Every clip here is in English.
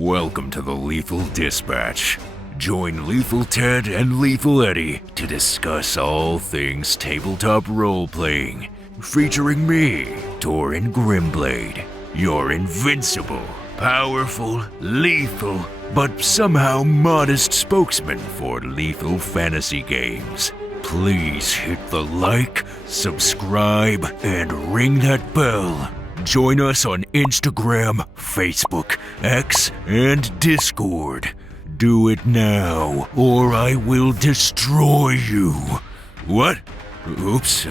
Welcome to the Lethal Dispatch. Join Lethal Ted and Lethal Eddie to discuss all things tabletop role-playing, featuring me, Torin Grimblade, your invincible, powerful, lethal, but somehow modest spokesman for lethal fantasy games. Please hit the like, subscribe, and ring that bell. Join us on Instagram, Facebook, X, and Discord. Do it now, or I will destroy you. What? Oops,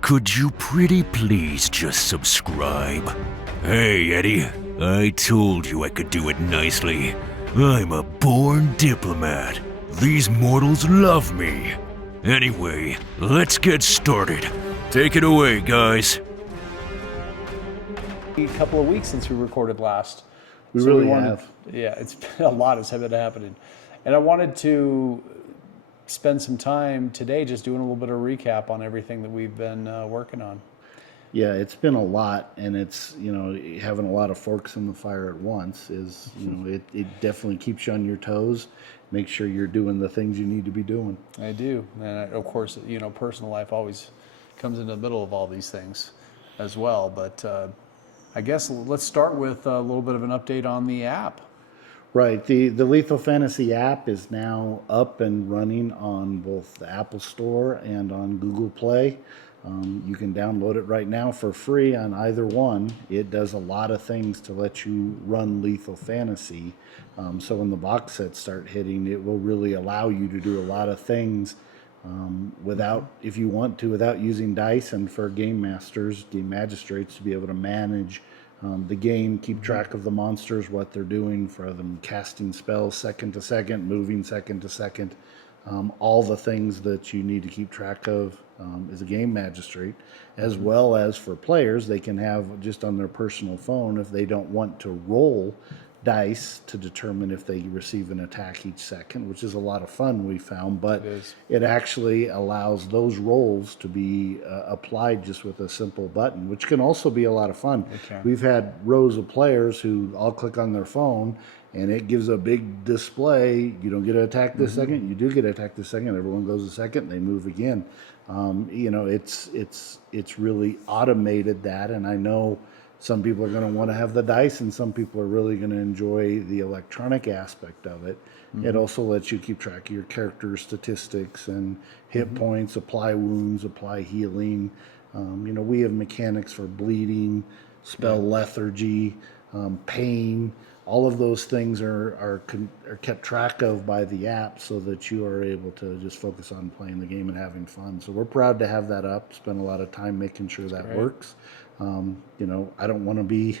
could you pretty please just subscribe? Hey, Eddie, I told you I could do it nicely. I'm a born diplomat. These mortals love me. Anyway, let's get started. Take it away, guys. A couple of weeks since we recorded last. We really have. Yeah, it's been a lot has been happening. And I wanted to spend some time today just doing a little bit of recap on everything that we've been working on. Yeah, it's been a lot, and it's, having a lot of forks in the fire at once is, it definitely keeps you on your toes. Make sure you're doing the things you need to be doing. I do. And of course, personal life always comes in the middle of all these things as well. But I guess let's start with a little bit of an update on the app. Right. The Lethal Fantasy app is now up and running on both the Apple Store and on Google Play. You can download it right now for free on either one. It does a lot of things to let you run Lethal Fantasy. So when the box sets start hitting, it will really allow you to do a lot of things if you want to, without using dice, and for game masters, game magistrates to be able to manage the game, keep track of the monsters, what they're doing, for them casting spells second to second, moving second to second, all the things that you need to keep track of as a game magistrate, as well as for players. They can have just on their personal phone, if they don't want to roll dice to determine if they receive an attack each second, which is a lot of fun, we found, but it actually allows those rolls to be applied just with a simple button, which can also be a lot of fun. We've had rows of players who all click on their phone and it gives a big display. You don't get an attack this second, you do get an attack this second, everyone goes a second, they move again. It's really automated that, and I know some people are going to want to have the dice, and some people are really going to enjoy the electronic aspect of it. It also lets you keep track of your character statistics and hit points, apply wounds, apply healing. We have mechanics for bleeding, spell lethargy, pain. All of those things are kept track of by the app, so that you are able to just focus on playing the game and having fun. So we're proud to have that up. Spend a lot of time making sure that works. I don't want to be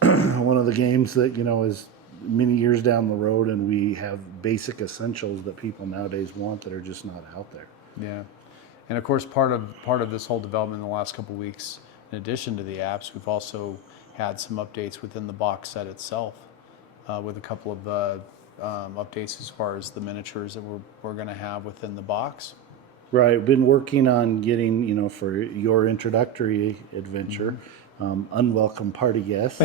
one of the games that, is many years down the road and we have basic essentials that people nowadays want that are just not out there. Yeah. And of course, part of this whole development in the last couple of weeks, in addition to the apps, we've also had some updates within the box set itself, with a couple of updates as far as the miniatures that we're going to have within the box. Right. We've been working on getting, for your introductory adventure, unwelcome party guests.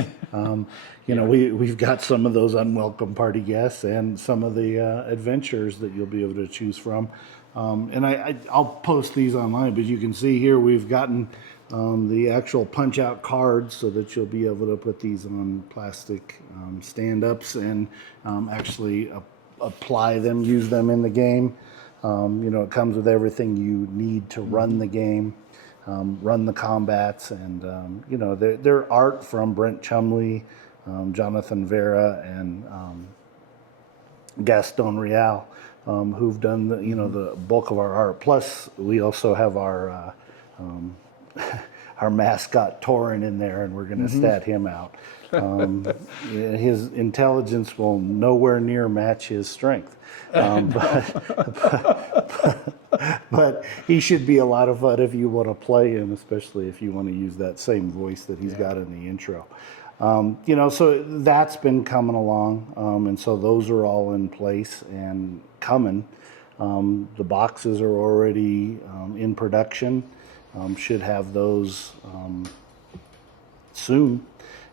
We've got some of those unwelcome party guests and some of the adventures that you'll be able to choose from. And I'll post these online, but you can see here we've gotten the actual punch-out cards so that you'll be able to put these on plastic stand-ups and actually apply them, use them in the game. It comes with everything you need to run the game, run the combats, and, they're art from Brent Chumley, Jonathan Vera, and Gaston Real, who've done the bulk of our art. Plus, we also have our mascot Torin in there, and we're going to stat him out. His intelligence will nowhere near match his strength. But he should be a lot of fun if you want to play him, especially if you want to use that same voice that he's got in the intro. So that's been coming along, and so those are all in place and coming. The boxes are already in production. Should have those soon.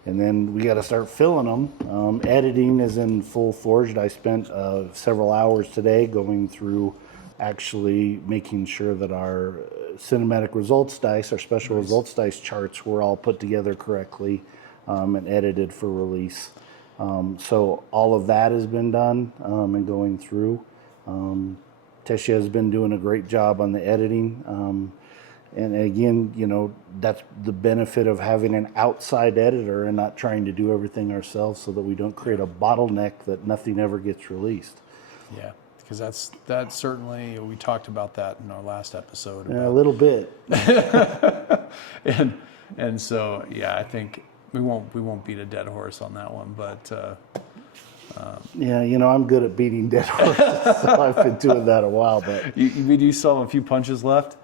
and then we got to start filling them. Editing is in full force. I spent several hours today going through actually making sure that our cinematic results dice, our special results dice charts were all put together correctly and edited for release. So all of that has been done and going through. Tessia has been doing a great job on the editing. And again, you know, that's the benefit of having an outside editor and not trying to do everything ourselves, so that we don't create a bottleneck that nothing ever gets released. Yeah, because that's certainly, we talked about that in our last episode. A little bit. and so, yeah, I think we won't beat a dead horse on that one, but yeah, you know, I'm good at beating dead horses, so I've been doing that a while. But you still have a few punches left.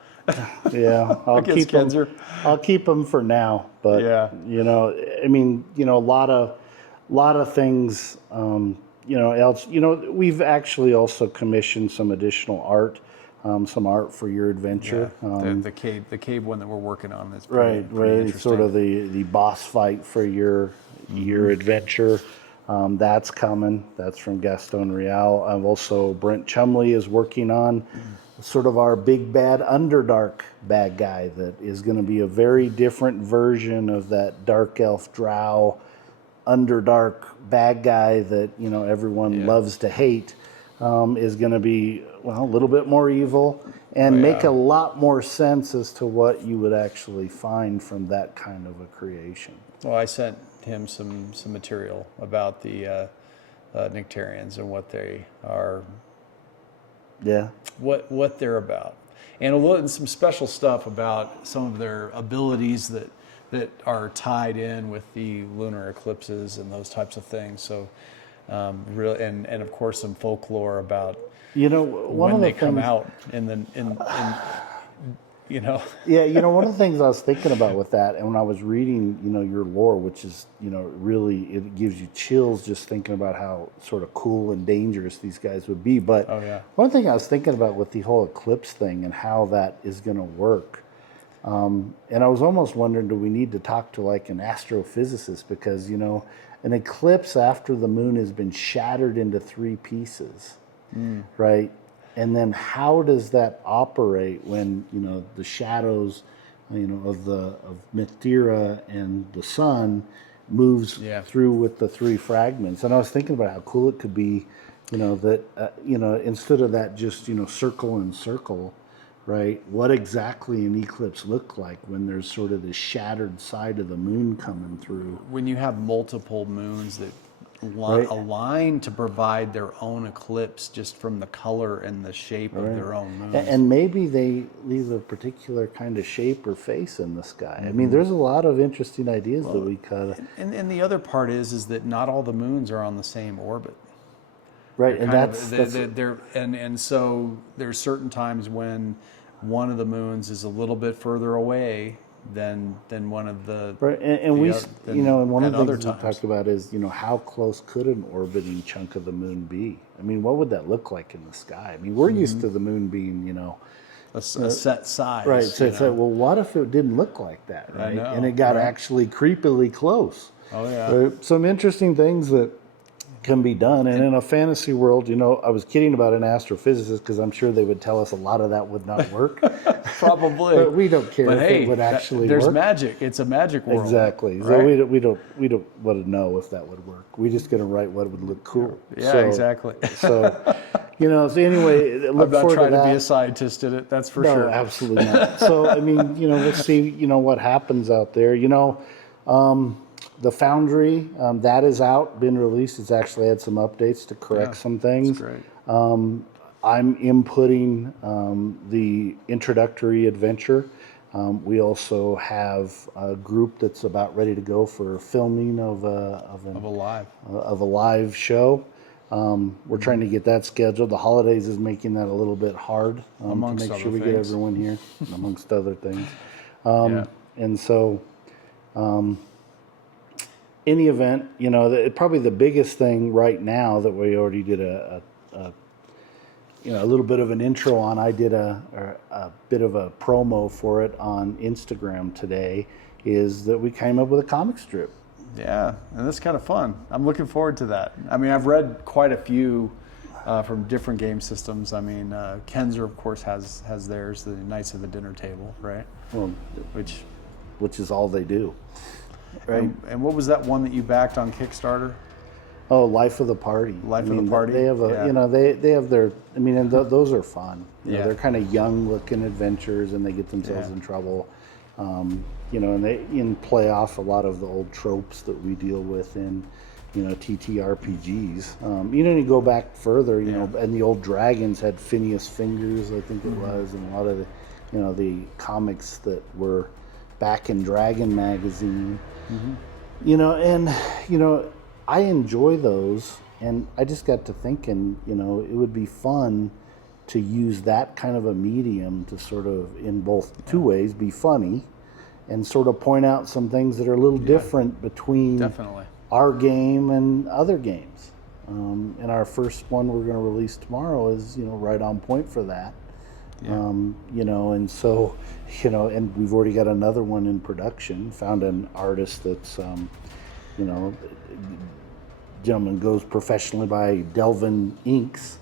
Yeah, I'll keep them. Kenzer. I'll keep them for now. But yeah, you know, I mean, you know, a lot of things. You know, else. You know, we've actually also commissioned some additional art, some art for your adventure. Yeah, the cave one that we're working on is pretty interesting. Sort of the boss fight for your adventure. That's coming. That's from Gaston Real. I've also Brent Chumley is working on sort of our big bad Underdark bad guy that is going to be a very different version of that dark elf drow Underdark bad guy that, you know, everyone loves to hate. Is going to be, well, a little bit more evil and make a lot more sense as to what you would actually find from that kind of a creation. Well, I sent him some material about the Nectarians and what they are. Yeah. What they're about, and some special stuff about some of their abilities that are tied in with the lunar eclipses and those types of things. So, really, and of course some folklore about, you know, one when of the they come things, out in you know. Yeah, you know, one of the things I was thinking about with that, and when I was reading, you know, your lore, which is, you know, really, it gives you chills just thinking about how sort of cool and dangerous these guys would be. But one thing I was thinking about with the whole eclipse thing and how that is going to work, and I was almost wondering, do we need to talk to like an astrophysicist? Because, you know, an eclipse after the moon has been shattered into 3 pieces, right? And then how does that operate when, you know, the shadows, you know, of Mithira and the sun moves through with the 3 fragments? And I was thinking about how cool it could be, you know, that, you know, instead of that just, you know, circle and circle, right? What exactly an eclipse look like when there's sort of this shattered side of the moon coming through? When you have multiple moons that align to provide their own eclipse just from the color and the shape of their own moons. And maybe they leave a particular kind of shape or face in the sky. I mean, there's a lot of interesting ideas that we kind of... And the other part is that not all the moons are on the same orbit. Right, and so there's certain times when one of the moons is a little bit further away than one of the you know, and one of the things we talked about is, you know, how close could an orbiting chunk of the moon be? I mean, what would that look like in the sky? I mean, we're used to the moon being, you know, a set size, right? So it's like, well, what if it didn't look like that, right? And it got actually creepily close. Oh yeah, some interesting things that can be done. And in a fantasy world, you know, I was kidding about an astrophysicist because I'm sure they would tell us a lot of that would not work. Probably. But we don't care if it would actually work. There's magic. It's a magic world. Exactly. Right? So we don't want to know if that would work. We're just going to write what would look cool. Yeah, exactly. So, you know, so anyway, look forward to that. I'm not trying to be a scientist in it, that's for sure. No, absolutely not. So, I mean, you know, we'll see, you know, what happens out there. You know, the Foundry, that is out, been released. It's actually had some updates to correct some things. That's great. I'm inputting the introductory adventure. We also have a group that's about ready to go for filming of a live show. We're trying to get that scheduled. The holidays is making that a little bit hard to make sure we get everyone here, amongst other things. And so, any event, you know, probably the biggest thing right now that we already did a little bit of an intro on. I did a bit of a promo for it on Instagram today. Is that we came up with a comic strip. Yeah, and that's kind of fun. I'm looking forward to that. I mean, I've read quite a few from different game systems. I mean, Kenzer, of course, has theirs, the Knights of the Dinner Table, right? Well, Which is all they do, right? and what was that one that you backed on Kickstarter? Oh, Life of the Party. Life of the Party. They have Yeah. you know, they have their. I mean, and those are fun. You know, Yeah. they're kind of young-looking adventures, and they get themselves Yeah. in trouble. You know, and they play off a lot of the old tropes that we deal with in, you know, TTRPGs. You know, you go back further, you know, and the old dragons had Phineas Fingers, I think it was, and a lot of the, you know, the comics that were back in Dragon magazine. You know, and you know, I enjoy those, and I just got to thinking, you know, it would be fun to use that kind of a medium to sort of, in both two ways, be funny and sort of point out some things that are a little different between Definitely. our game and other games. And our first one we're going to release tomorrow is, you know, right on point for that. Yeah. You know, and so, you know, and we've already got another one in production. Found an artist that's, you know, gentleman goes professionally by Delvin Inks,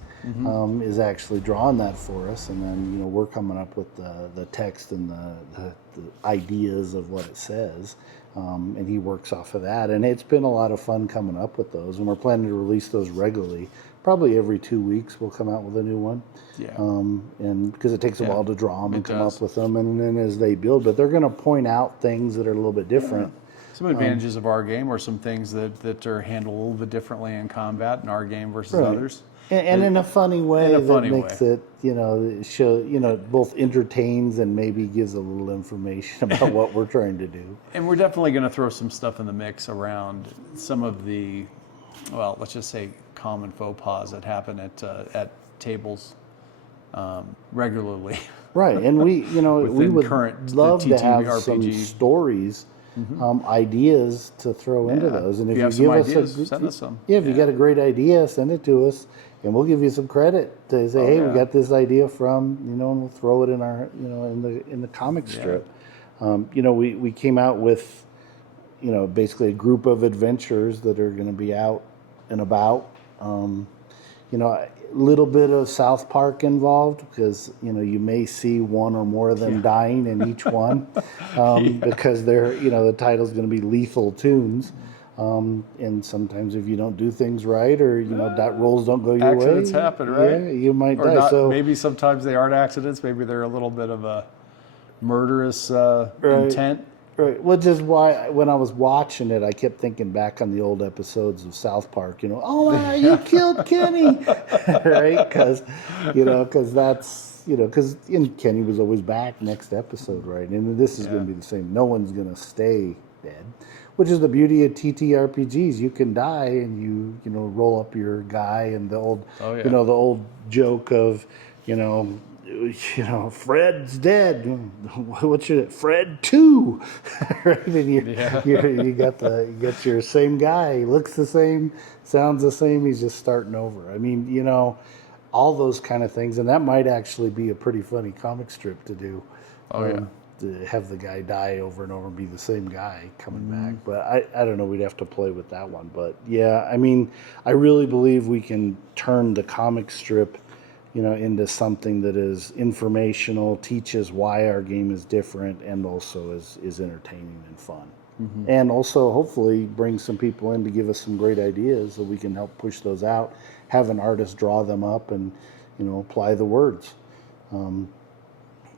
is actually drawing that for us, and then, you know, we're coming up with the text and the ideas of what it says, and he works off of that, and it's been a lot of fun coming up with those, and we're planning to release those regularly. Probably every 2 weeks we'll come out with a new one. Yeah. And because it takes a while to draw them and come does. up with them, and then as they build, but they're going to point out things that are a little bit different. Some advantages of our game, or some things that are handled a little bit differently in combat in our game versus others. And in a funny way In a funny that makes it, you know, show, you know, both entertains and maybe gives a little information about what we're trying to do. And we're definitely going to throw some stuff in the mix around some of the, well, let's just say common faux pas that happen at tables regularly. Right, and we, you know, we Within would current love to have TTRPG. some stories, ideas to throw into Yeah. those. And If if you have you some give ideas, us send us some. Yeah, if you got a great idea, send it to us, and we'll give you some credit to say, hey, yeah. we got this idea from, you know, and we'll throw it in our, you know, in the comic strip. You know, we came out with, you know, basically a group of adventures that are going to be out and about. You know, a little bit of South Park involved, because, you know, you may see one or more of them dying in each one, because they're, you know, the title's going to be Lethal Toons. And sometimes if you don't do things right, or, you know, rolls don't go your way. Accidents happen, right? Yeah, you might Or die. not, So maybe sometimes they aren't accidents. Maybe they're a little bit of a murderous intent. right, which is why when I was watching it, I kept thinking back on the old episodes of South Park. You know, oh my, you killed Kenny, right? Because, you know, because that's, you know, because Kenny was always back next episode, right? And this is going to be the same. No one's going to stay dead, which is the beauty of TTRPGs. You can die, and you know, roll up your guy, and the old, you know, the old joke of, you know, Fred's dead. What's your Fred 2? Right? And you got your same guy. He looks the same, sounds the same. He's just starting over. I mean, you know, all those kind of things, and that might actually be a pretty funny comic strip to do. To have the guy die over and over and be the same guy coming back. But I don't know, we'd have to play with that one. But yeah, I mean, I really believe we can turn the comic strip, you know, into something that is informational, teaches why our game is different, and also is entertaining and fun. And also hopefully bring some people in to give us some great ideas so we can help push those out, have an artist draw them up, and, you know, apply the words.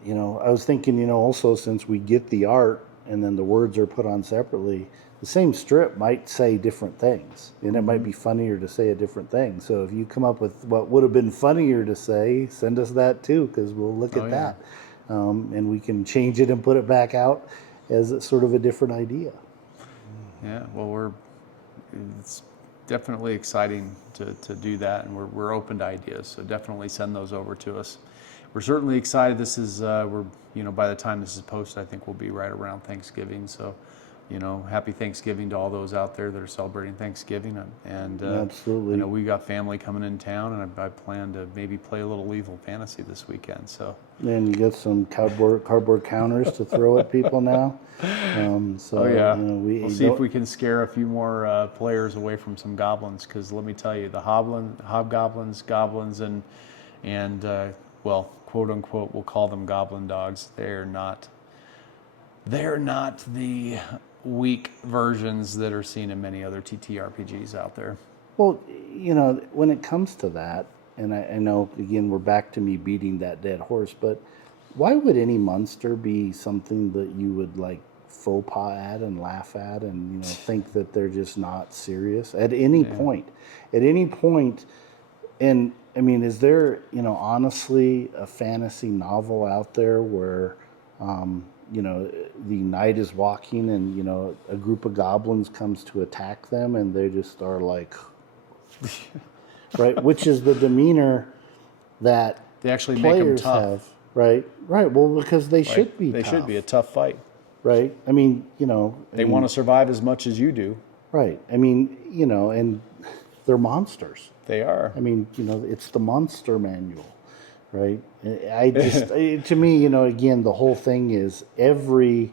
You know, I was thinking, you know, also since we get the art and then the words are put on separately, the same strip might say different things, and it might be funnier to say a different thing. So if you come up with what would have been funnier to say, send us that too, because we'll look at that. And we can change it and put it back out as sort of a different idea. Yeah, well, it's definitely exciting to do that, and we're open to ideas. So definitely send those over to us. We're certainly excited. This is you know, by the time this is posted, I think we'll be right around Thanksgiving. So happy Thanksgiving to all those out there that are celebrating Thanksgiving. And Absolutely. I know we got family coming in town, and I plan to maybe play a little Lethal Fantasy this weekend. So. And you get some cardboard counters to throw at people now. So, Oh yeah, we'll see if we can scare a few more players away from some goblins. Because let me tell you, the hobgoblins, goblins, and well, quote unquote, we'll call them goblin dogs. They're not the weak versions that are seen in many other TTRPGs out there. Well, when it comes to that, and I know, again, we're back to me beating that dead horse, but why would any monster be something that you would like faux pas at and laugh at and think that they're just not serious at any point? At any point, and I mean, is there honestly a fantasy novel out there where the knight is walking and a group of goblins comes to attack them and they just are like right, which is the demeanor that they actually make them players tough. have, right? Well, because they should be. They tough, should be a tough fight, right? I mean, they want to survive as much as you do. Right. I mean, and they're monsters. They are. I mean, it's the monster manual, right? I just, to me, again, the whole thing is every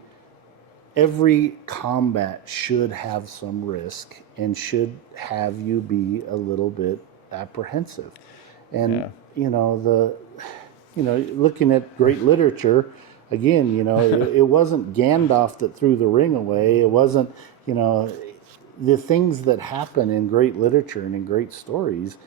combat should have some risk and should have you be a little bit apprehensive. And looking at great literature, again, it wasn't Gandalf that threw the ring away. It wasn't, the things that happen in great literature and in great stories,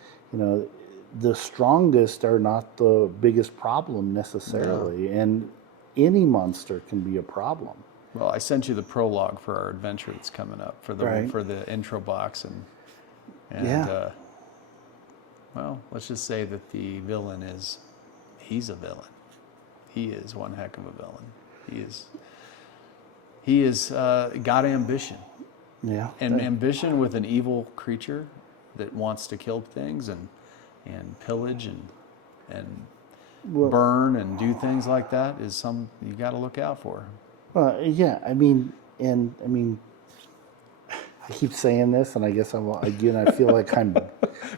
the strongest are not the biggest problem necessarily. No. And any monster can be a problem. Well, I sent you the prologue for our adventure that's coming up for the intro box, and well, let's just say that the villain he's a villain. He is one heck of a villain. He is got ambition. Yeah. And ambition with an evil creature that wants to kill things and pillage and burn and do things like that is you got to look out for. Well, yeah, I mean, I keep saying this, and I guess I feel like I'm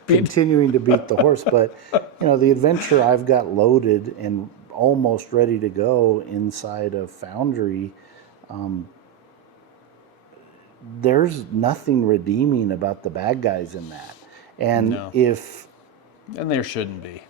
continuing to beat the horse, but the adventure I've got loaded and almost ready to go inside of Foundry. There's nothing redeeming about the bad guys in that, and and there shouldn't be.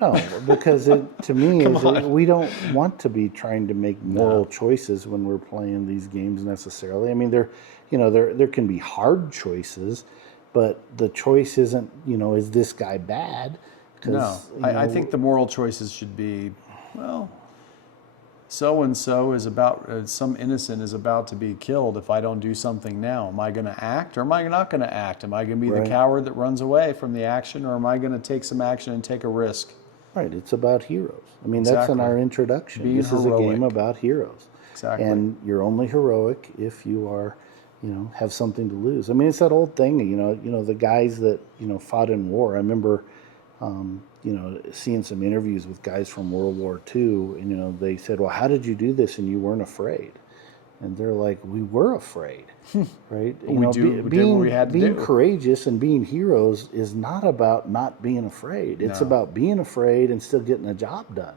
No, because to me we don't want to be trying to make moral choices when we're playing these games necessarily. I mean, there can be hard choices, but the choice isn't is this guy bad? No, I think the moral choices should be, well, so and so is about some innocent is about to be killed. If I don't do something now, am I going to act or am I not going to act? Am I going to be the coward that runs away from the action, or am I going to take some action and take a risk? Right, it's about heroes. I mean, that's in our introduction. This is a game about heroes. Exactly. And you're only heroic if you are, have something to lose. I mean, it's that old thing, the guys that, fought in war. I remember, seeing some interviews with guys from World War II, and, they said, well, how did you do this and you weren't afraid? And they're like, we were afraid, right? We did what we had to do. Being courageous and being heroes is not about not being afraid. It's about being afraid and still getting the job done,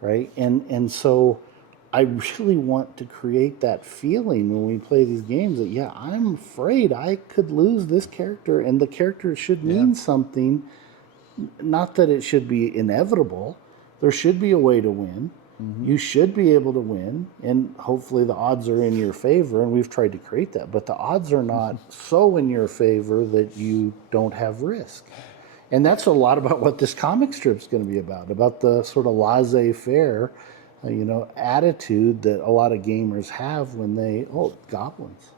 right? And so I really want to create that feeling when we play these games that, I'm afraid I could lose this character, and the character should mean something. Not that it should be inevitable. There should be a way to win. Mm-hmm. You should be able to win, and hopefully the odds are in your favor, and we've tried to create that. But the odds are not so in your favor that you don't have risk. And that's a lot about what this comic strip is going to be about the sort of laissez-faire, attitude that a lot of gamers have when they, goblins,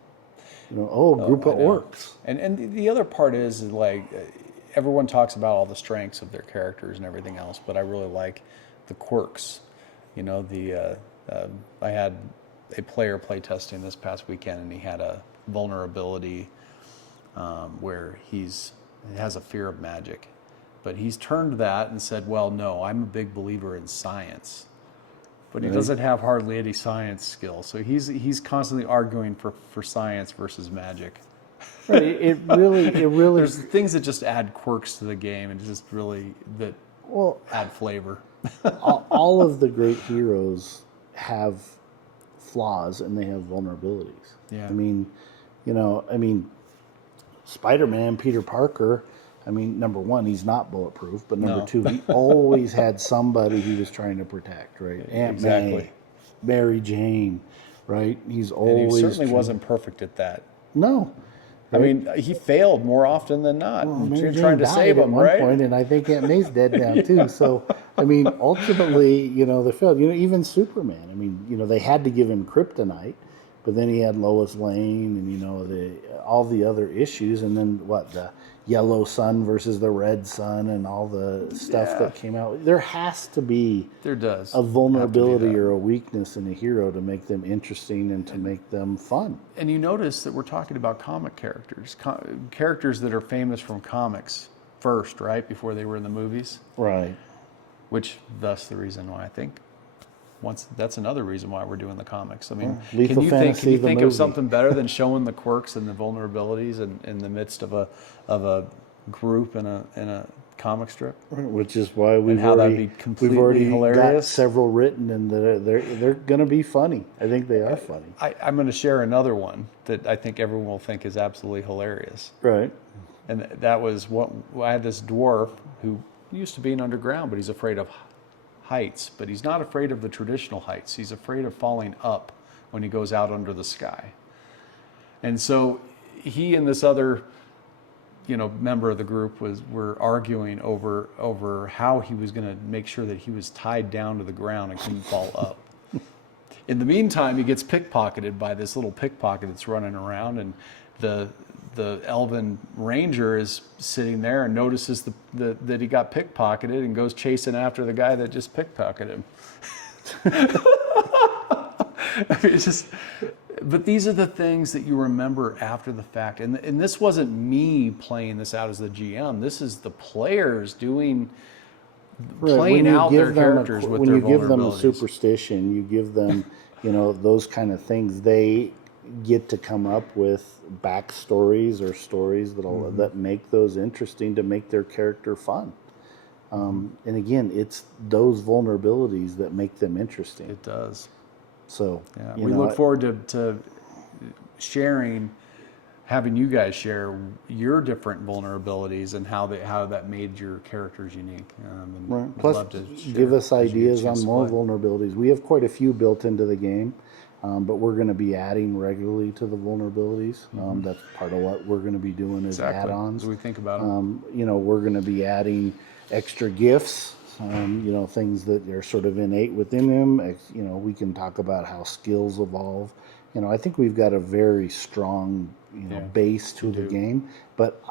group of orcs. And the other part is like, everyone talks about all the strengths of their characters and everything else, but I really like the quirks. I had a player play testing this past weekend, and he had a vulnerability where he has a fear of magic, but he's turned that and said, well, no, I'm a big believer in science, but he doesn't have hardly any science skills. So he's constantly arguing for science versus magic. Right. It really. There's things that just add quirks to the game and just really add flavor. all of the great heroes have flaws and they have vulnerabilities. Yeah. I mean, Spider-Man, Peter Parker, number one, he's not bulletproof, but number two, he always had somebody he was trying to protect, right? Aunt May, Mary Jane, right? He's always... And he certainly wasn't perfect at that. No. Right? I mean, he failed more often than not. Well, Mary Jane trying to save him, at one right? point, and I think Aunt May's dead now, too. So, ultimately, they failed. Even Superman, they had to give him kryptonite, but then he had Lois Lane and, all the other issues. And then the yellow sun versus the red sun and all the stuff that came out. There has to be a vulnerability or a weakness in a hero to make them interesting and to make them fun. And you notice that we're talking about comic characters, characters that are famous from comics first, right? Before they were in the movies. Right. Which, thus the reason why I think that's another reason why we're doing the comics. I mean, Lethal can you Fantasy, think of something better than showing the quirks and the vulnerabilities in the midst of a group in a comic strip? Right, which is why we've already got several written, and they're going to be funny. I think they are funny. I'm going to share another one that I think everyone will think is absolutely hilarious. Right. And that was I had this dwarf who used to be an underground, but he's afraid of heights, but he's not afraid of the traditional heights. He's afraid of falling up when he goes out under the sky. And so he and this other, member of the group were arguing over how he was going to make sure that he was tied down to the ground and couldn't fall up. In the meantime, he gets pickpocketed by this little pickpocket that's running around, and the elven ranger is sitting there and notices that he got pickpocketed and goes chasing after the guy that just pickpocketed him. But these are the things that you remember after the fact. And this wasn't me playing this out as the GM. This is the players playing out their characters with their vulnerabilities. When you give them a superstition, you give them, those kind of things, they get to come up with backstories or stories that make those interesting to make their character fun. And again, it's those vulnerabilities that make them interesting. It does. So we look forward to having you guys share your different vulnerabilities and how that made your characters unique. Right. Plus, give us ideas on more vulnerabilities. We have quite a few built into the game. But we're going to be adding regularly to the vulnerabilities. That's part of what we're going to be doing as add-ons. As we think about them. We're going to be adding extra gifts, things that are sort of innate within them. We can talk about how skills evolve. I think we've got a very strong, base to the game. But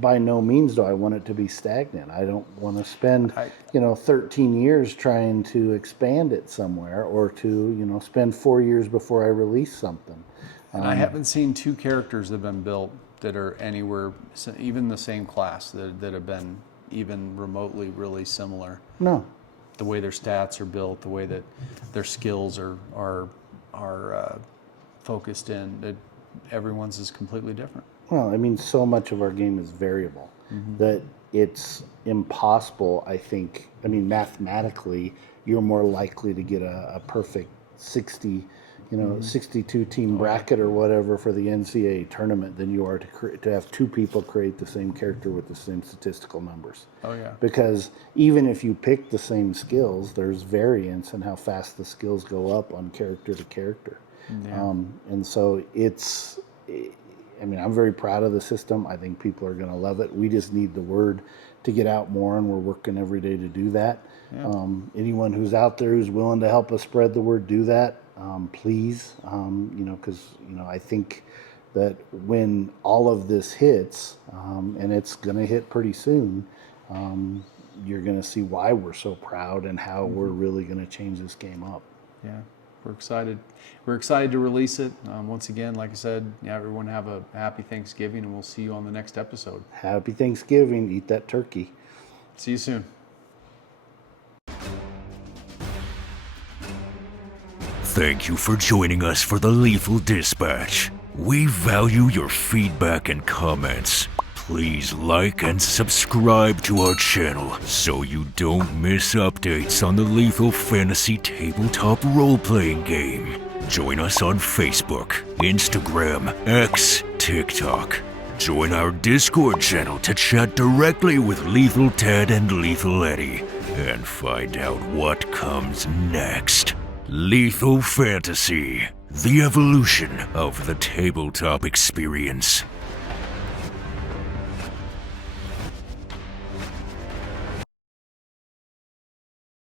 by no means do I want it to be stagnant. I don't want to spend, 13 years trying to expand it somewhere, or to, spend 4 years before I release something. And I haven't seen two characters that have been built that are anywhere, even the same class, that have been even remotely really similar. No. The way their stats are built, the way that their skills are focused in, that everyone's is completely different. Well, so much of our game is variable that it's impossible, I think. Mathematically, you're more likely to get a perfect 62 team bracket or whatever for the NCAA tournament than you are to have two people create the same character with the same statistical numbers. Oh, yeah. Because even if you pick the same skills, there's variance in how fast the skills go up on character to character. Yeah. And so I'm very proud of the system. I think people are going to love it. We just need the word to get out more, and we're working every day to do that. Yeah. Anyone who's out there who's willing to help us spread the word, do that. Please, because, I think that when all of this hits, and it's going to hit pretty soon, you're going to see why we're so proud and how we're really going to change this game up. Yeah. We're excited. We're excited to release it. Once again, like I said, everyone have a happy Thanksgiving, and we'll see you on the next episode. Happy Thanksgiving. Eat that turkey. See you soon. Thank you for joining us for the Lethal Dispatch. We value your feedback and comments. Please like and subscribe to our channel so you don't miss updates on the Lethal Fantasy tabletop role-playing game. Join us on Facebook, Instagram, X, TikTok. Join our Discord channel to chat directly with Lethal Ted and Lethal Eddie and find out what comes next. Lethal Fantasy, the evolution of the tabletop experience.